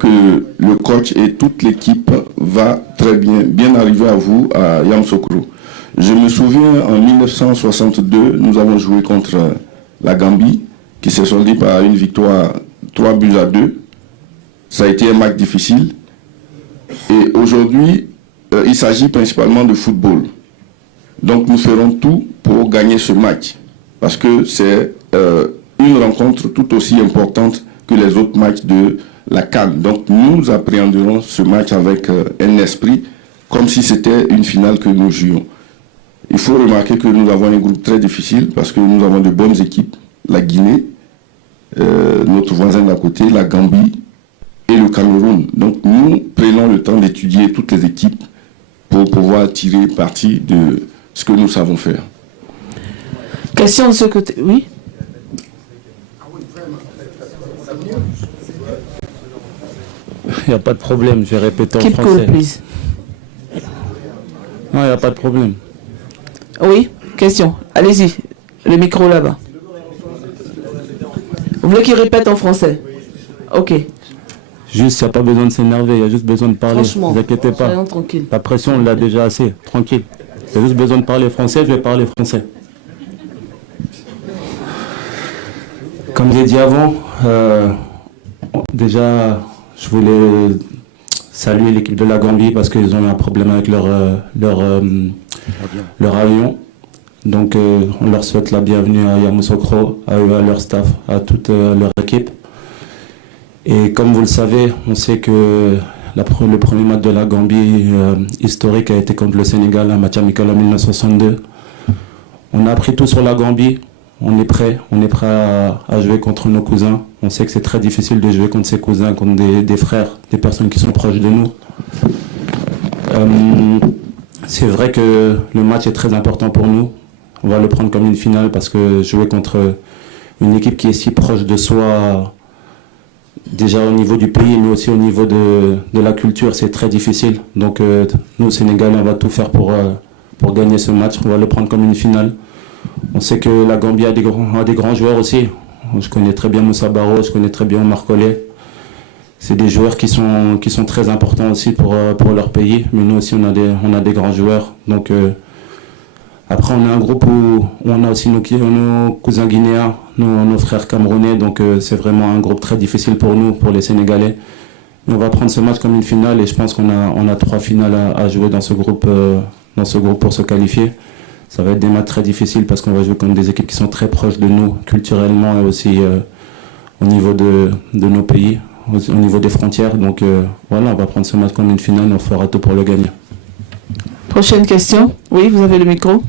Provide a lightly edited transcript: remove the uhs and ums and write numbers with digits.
que le coach et toute l'équipe va très bien arriver à vous à Yamoussoukro. Je me souviens, en 1962, nous avons joué contre la Gambie, qui s'est soldée par une victoire 3-2. Ça a été un match difficile. Et aujourd'hui, il s'agit principalement de football. Donc nous ferons tout pour gagner ce match. Parce que c'est une rencontre tout aussi importante que les autres matchs de la CAN. Donc nous appréhenderons ce match avec un esprit comme si c'était une finale que nous jouions. Il faut remarquer que nous avons un groupe très difficile parce que nous avons de bonnes équipes. La Guinée, notre voisin d'à côté, la Gambie et le Cameroun. Donc nous prenons le temps d'étudier toutes les équipes pour pouvoir tirer parti de ce que nous savons faire. Question de ce côté, oui. Il n'y a pas de problème, je vais répéter en Keep français. cool, please. Non, il n'y a pas de problème. Oui, question. Allez-y, le micro là-bas. Vous voulez qu'il répète en français? Ok. Juste, il n'y a pas besoin de s'énerver, il y a juste besoin de parler. Franchement, ne vous inquiétez pas. soyons tranquilles. La pression, on l'a déjà assez. Tranquille. Il y a juste besoin de parler français, je vais parler français. Comme j'ai dit avant, déjà, je voulais saluer l'équipe de la Gambie parce qu'ils ont eu un problème avec leur avion. Donc, on leur souhaite la bienvenue à Yamoussoukro, à eux, à leur staff, à toute leur équipe. Et comme vous le savez, on sait que le premier match de la Gambie historique a été contre le Sénégal, un match amical en 1962. On a appris tout sur la Gambie. On est prêt à jouer contre nos cousins. On sait que c'est très difficile de jouer contre ses cousins, contre des frères, des personnes qui sont proches de nous. C'est vrai que le match est très important pour nous. On va le prendre comme une finale parce que jouer contre une équipe qui est si proche de soi, déjà au niveau du pays, mais aussi au niveau de la culture, c'est très difficile. Donc nous, Sénégalais, on va tout faire pour gagner ce match. On va le prendre comme une finale. On sait que la Gambie a des grands joueurs aussi. Je connais très bien Moussa Baro, je connais très bien Omar Collé. C'est des joueurs qui sont très importants aussi pour leur pays. Mais nous aussi, on a des grands joueurs. Donc après, on a un groupe où on a aussi nos cousins guinéens, nos frères camerounais. Donc c'est vraiment un groupe très difficile pour nous, pour les Sénégalais. Mais on va prendre ce match comme une finale et je pense qu'on a 3 finales à jouer dans ce groupe pour se qualifier. Ça va être des matchs très difficiles parce qu'on va jouer contre des équipes qui sont très proches de nous, culturellement et aussi au niveau de nos pays, au niveau des frontières. Donc voilà, on va prendre ce match comme une finale et on fera tout pour le gagner. Prochaine question. Oui, vous avez le micro.